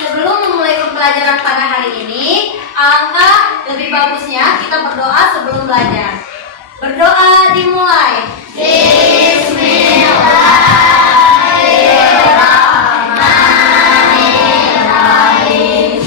Sebelum memulai pembelajaran pada hari ini, alangkah lebih bagusnya kita berdoa sebelum belajar. Berdoa dimulai. Bismillahirrahmanirrahim.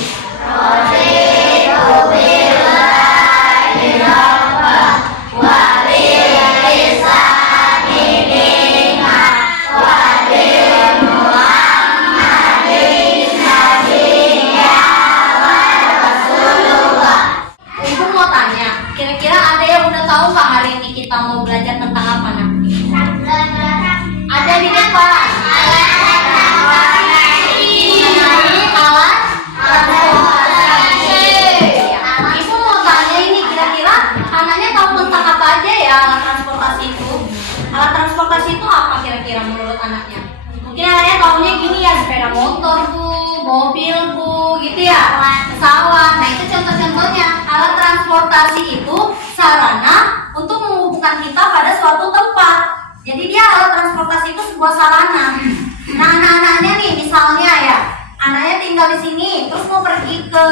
Ibu mau tanya, kira-kira ada yang udah tahu nggak hari ini kita mau belajar tentang apa, nak? Ada di depan. Mengenai alat transportasi. Ibu mau tanya ini, kira-kira anaknya tahu tentang apa aja ya alat transportasi itu? Alat transportasi itu apa kira-kira menurut anaknya? Mungkin anaknya tahunya gini ya, sepeda motor bu, mobil bu, gitu ya, pesawat. Nah itu contoh-contohnya. Alat transportasi itu sarana untuk menghubungkan kita pada suatu tempat. Jadi dia alat transportasi itu sebuah sarana. Nah anak-anaknya nih misalnya ya, anaknya tinggal di sini, terus mau pergi ke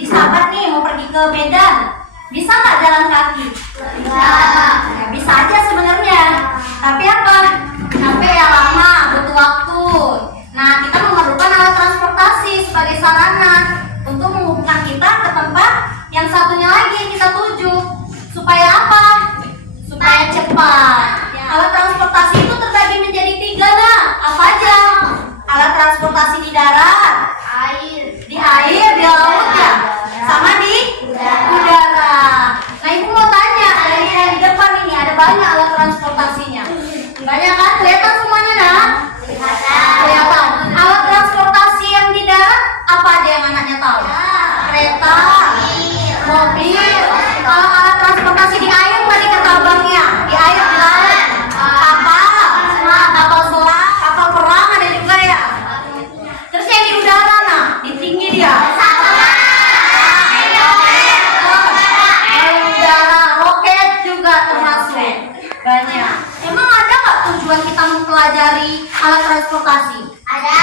di Sahabat nih, mau pergi ke Medan, bisa nggak jalan kaki? Bisa. Ya, bisa aja sebenarnya. Tapi apa? Capek ya, lama, butuh waktu. Nah kita memerlukan alat transportasi sebagai sarana untuk menghubungkan kita ke tempat yang satunya lagi yang kita tuju. Supaya apa? Supaya cepat. Alat transportasi itu terbagi menjadi 3, nah. Apa aja? Alat transportasi di darat, di air, di laut ya, sama di udara. Nah ibu mau tanya, dari yang di depan ini ada banyak alat transportasinya. Banyak kan? Kelihatan semuanya, nah? Kelihatan. Alat transportasi yang di darat apa aja yang anaknya tahu? Kereta, mobil. Kalau alat transportasi di air tadi kata abangnya, di air di laut, kapal selam, kapal perang ada juga ya. Terus yang di udara, nah, di tinggi dia. Udara, roket juga termasuk. Banyak. Emang ada nggak tujuan kita mempelajari alat transportasi? Ada.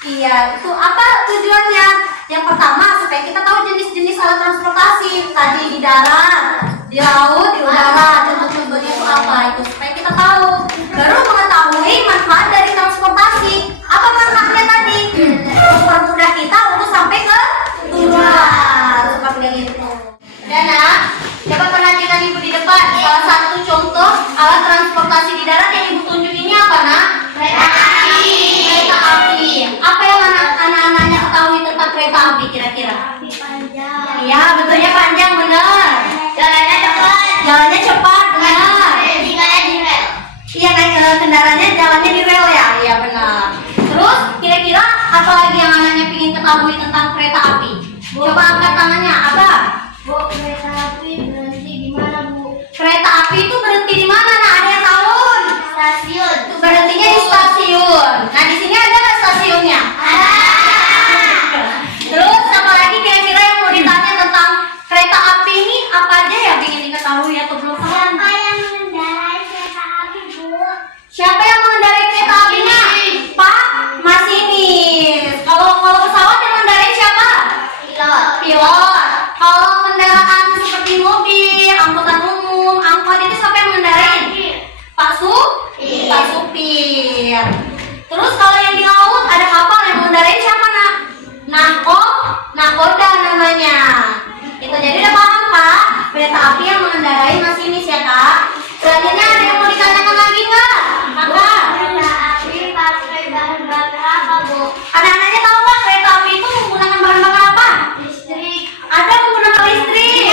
Iya, itu apa tujuannya? Yang pertama supaya kita tahu jenis-jenis alat transportasi. Tadi di darat, di laut, di udara. Contoh-contohnya itu apa? Itu supaya kita tahu. Baru mengetahui manfaat dari transportasi. Apa manfaatnya tadi? Mempermudah kita untuk sampai ke tujuan. Seperti itu. Dana, coba perhatikan ibu di depan. Salah satu contoh alat transportasi di darat yang ibu tunjuk ini apa, nak? Kereta api. Kereta api. Apa yang anak-anaknya ketahui tentang kereta api kira-kira? Iya, betulnya panjang, benar. Jalannya cepat, benar. Iya, kendaraannya jalannya di rel ya? Iya, benar. Terus kira-kira apa lagi yang anaknya ingin ketahui tentang kereta api? Coba angkat tangannya, apa? Bu, kereta api berhenti di mana, Bu? Kereta api itu berhenti di mana? Nah, ada yang tahu? Stasiun. Berhentinya di stasiun. Nah, di sini ada nggak stasiunnya? Ada. Terus apa lagi kira-kira yang mau ditanya tentang kereta api ini apa aja ya ingin diketahui atau belum paham? Siapa yang mengendarai kereta api, Bu? Siapa yang mengendarai kereta apinya? Pak masinis. Kalau pesawat yang mengendarai siapa? Pilot. Kalau kendaraan seperti mobil, angkutan umum, angkot itu siapa yang mengendarai? Pak supir. Terus kalau yang di laut ada kapal yang mengendarai siapa, nak? Nakoda namanya. Itu jadi udah paham, Pak? Kereta api yang mengendarai masinis ya, Kak? Selanjutnya ada yang mau ditanyakan lagi nggak? Kakak? Kereta api pakai bahan bakar apa, Bu? Anak-anaknya tahu nggak kereta api itu menggunakan bahan bakar apa? Listrik. Ada menggunakan listrik.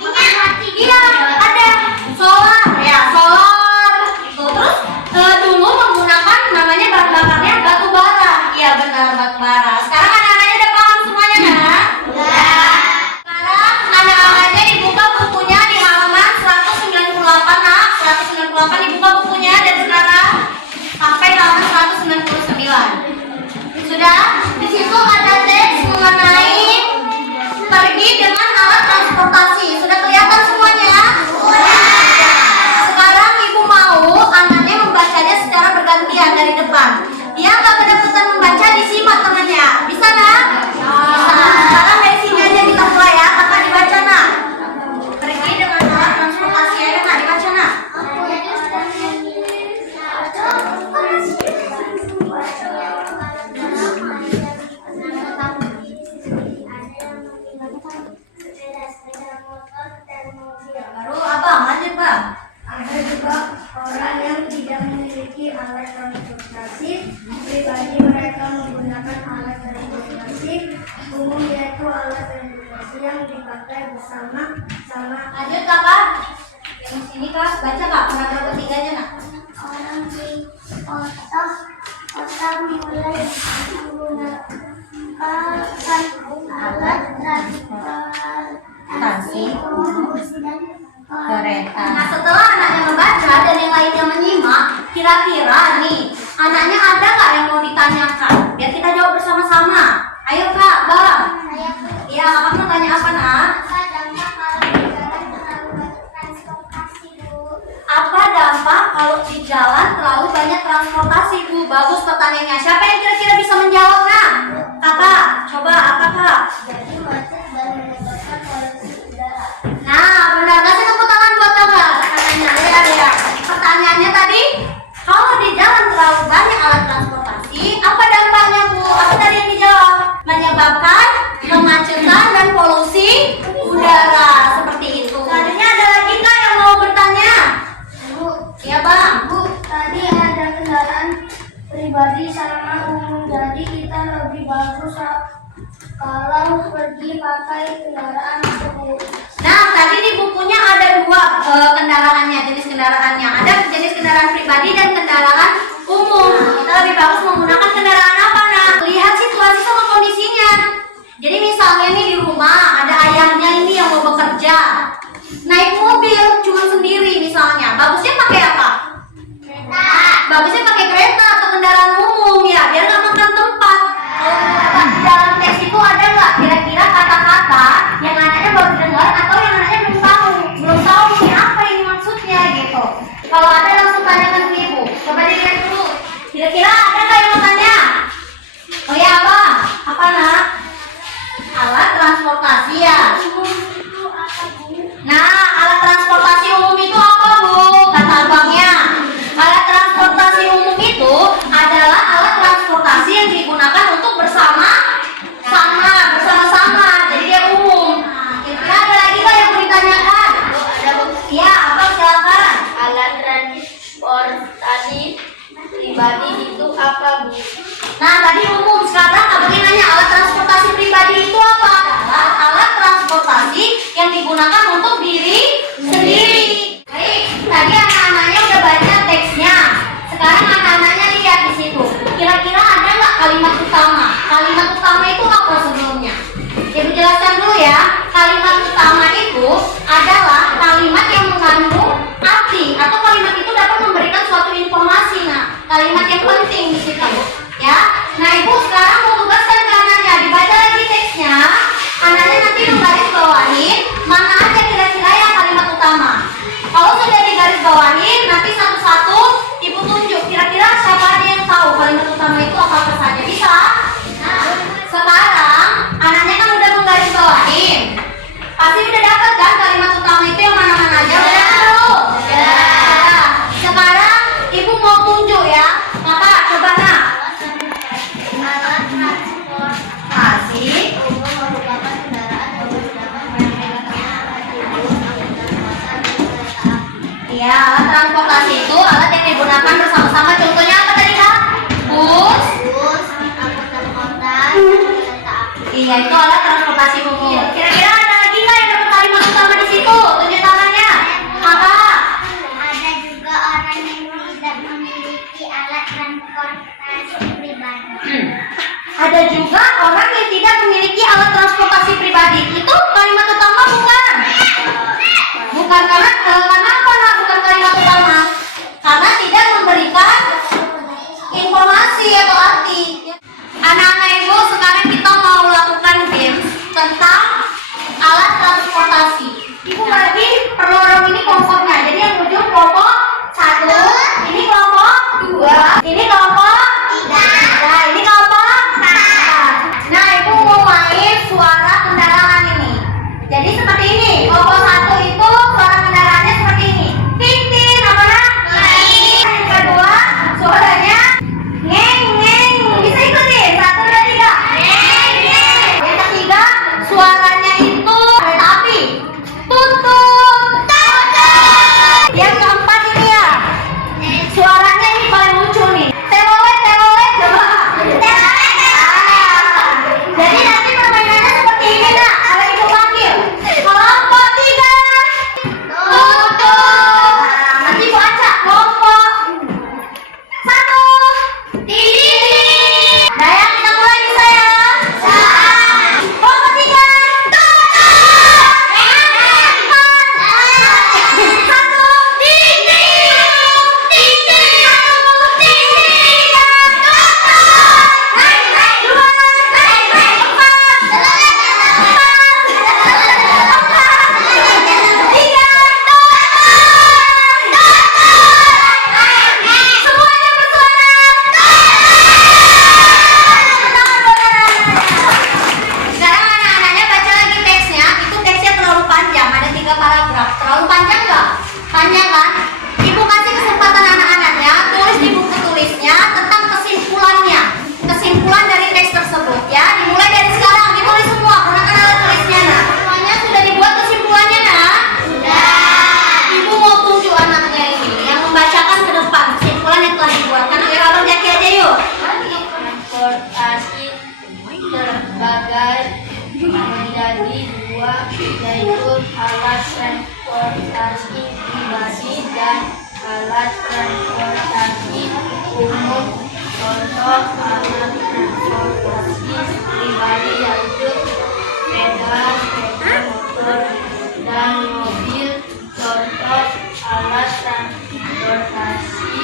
Mati. Iya, ada solar ya, solar. Terus dulu menggunakan namanya bahan bakarnya batu bara. Iya benar, batu bara. Sekarang anak-anaknya udah paham semuanya, nak? Sekarang anak-anaknya dibuka bukunya di halaman 198, nak. 198 dibuka bukunya dan sekarang sampai halaman 199. Sudah? Di situ ada teks mengenai pergi dengan alat transportasi. Sudah kelihatan semuanya? Sekarang ibu mau anaknya membacanya secara bergantian dari depan. Dia nggak kedapatan membaca, disimak temannya. Bisa nggak? umum yaitu alat transportasi yang dipakai bersama-sama. Lanjut kakak. Yang sini kak, baca kak paragraf ketiganya nak. Orang di kota mulai menggunakan alat transportasi umum dan Kereta. Nah setelah anaknya membaca dan yang lainnya menyimak, kira-kira nih anaknya ada nggak yang mau ditanyakan? Biar kita jawab bersama-sama. Ayo kak, bang. Iya, kakak mau tanya apa nak? Apa dampak kalau di jalan terlalu banyak transportasi bu? Bagus pertanyaannya. Siapa yang kira-kira bisa menjawab nak? Kakak, coba apa kak? Jadi macet dan menyebabkan polusi udara. Nah, benar. Kasih tepuk tangan buat kakak. Ya. Pertanyaannya tadi, kalau di jalan terlalu banyak alat transportasi, apa dampaknya bu? Apa tadi yang dijawab? Menyebabkan kemacetan dan polusi udara. Seperti itu. Selanjutnya ada lagi kak yang mau bertanya? Bu, Ya bang. Bu, tadi ada kendaraan pribadi sama umum, jadi kita lebih bagus kalau pergi pakai kendaraan umum. Nah, tadi di bukunya ada dua kendaraannya, jenis kendaraannya. Ada jenis kendaraan pribadi dan kendaraan umum. Kita lebih bagus menggunakan kendaraan apa, nah? Lihat situasi sama kondisinya. Jadi misalnya nih di rumah ada ayahnya ini yang mau bekerja, naik mobil cuma sendiri misalnya. Bagusnya pakai apa? Kereta. Bagusnya pakai kereta atau kendaraan umum ya, biar nggak makan tempat. Kalau di dalam teks itu ada nggak kira-kira kata-kata yang anaknya baru dengar atau yang anaknya belum tahu nih apa ini maksudnya gitu. Kalau ada langsung tanyakan ke ibu. Coba dilihat dulu. Kira-kira ada nggak yang mau tanya? Oh ya abang, apa nak? Alat transportasi ya. Nah, alat transportasi umum itu apa bu? Kata abangnya. Alat transportasi umum itu adalah alat transportasi yang digunakan untuk bersama-sama. Jadi dia umum. Kira-kira ada lagi nggak yang mau ditanyakan? Ada Bu. Ya, abang silakan. Alat transportasi pribadi itu apa, Bu? Nah, tadi umum. Sekarang abang nanya alat transportasi pribadi itu apa? Alat transportasi yang digunakan untuk diri sendiri. Baik, tadi anak-anaknya udah baca teksnya. Sekarang anak-anaknya lihat di situ. Kira-kira ada nggak kalimat utama? Kalimat utama itu apa sebelumnya? Ibu jelaskan dulu ya. Kalimat utama itu adalah kalimat yang mengandung arti atau kalimat itu dapat memberikan suatu informasi. Nah, kalimat yang penting di situ. Ya. Nah, ibu sekarang mau tugaskan ke anaknya dibaca lagi teksnya. Anaknya nanti menggaris bawahin mana aja kira-kira yang kalimat utama. Kalau sudah digaris bawahin, nanti satu-satu ibu tunjuk kira-kira siapa aja yang tahu kalimat utama itu apa saja. Bisa? Nah, sekarang anaknya kan udah menggaris bawahin. Pasti udah dapat kan kalimat utama itu yang mana-mana aja? Udah dapat dulu? Nah, sekarang ibu mau tunjuk ya. Kakak, coba nak. Alat transportasi umum merupakan kendaraan yang menggunakan Iya, alat transportasi itu alat yang digunakan bersama-sama. Contohnya apa tadi kak? Bus. angkutan kota, kereta api. Iya, itu alat transportasi umum. Kira-kira ada lagi nggak yang dapat kalimat utama di situ? Tunjuk tangannya. Kakak. Ada juga orang yang tidak memiliki alat transportasi pribadi. Ada juga orang yang tidak memiliki alat transportasi pribadi. Itu kalimat utama bukan? Bukan karena apa nak? Bukan kalimat utama. Karena tidak memberikan informasi atau arti. Anak-anak ibu, sekarang kita mau lakukan games tentang alat transportasi. Ibu bagi per lorong ini kelompoknya. Jadi yang ujung kelompok 1, ini kelompok 2, ini kelompok 3, nah ini kelompok 4. Nah ibu mau main suara kendaraan ini. Jadi seperti ini. Kelompok 1 itu suara kendaraannya seperti ini. Ting ting, apa nak? Yang kedua suaranya ngeng ngeng. Bisa ikutin? 1, 2, bagai menjadi dua, yaitu alat transportasi pribadi dan alat transportasi umum. Contoh alat transportasi pribadi yaitu sepeda, sepeda motor, dan mobil. Contoh alat transportasi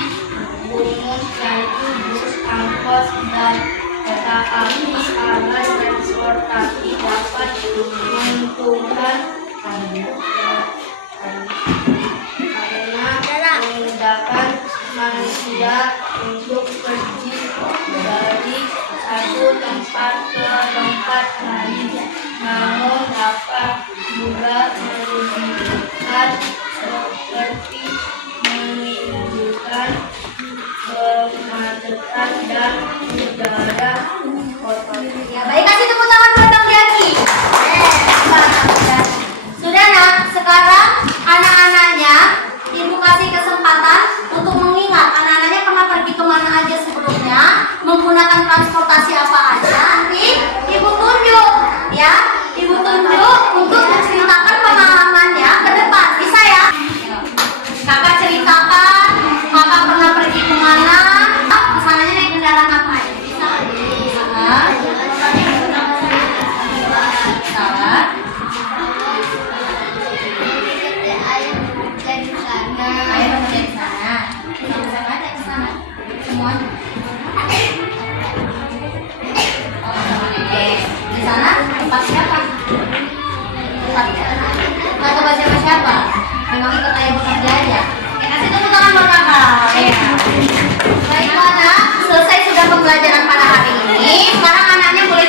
umum yaitu bus, angkot, dan kereta api. Alat transportasi dapat menguntungkan karena memudahkan manusia untuk pergi dari satu tempat ke tempat lain, namun dapat juga merugikan seperti menimbulkan kemacetan dan udara kotor. Ya, baik, kasih tepuk tangan buat Bang Jaki. Sudah nak, sekarang anak-anaknya Ibu kasih kesempatan untuk mengingat anak-anaknya pernah pergi kemana aja sebelumnya, menggunakan transportasi apa aja. Nanti Ibu tunjuk, ya, Ibu tunjuk untuk menceritakan pengalamannya ke depan. Bisa ya? Kakak ceritakan, kakak pernah pergi kemana, kesananya naik kendaraan apa aja. Bisa? Di sana tempat siapa? Nggak tempat siapa? Memang ikut ayah bekerja aja. Oke, kasih tepuk tangan buat kakak. Baiklah, nak. Selesai sudah pembelajaran pada hari ini. Sekarang anaknya boleh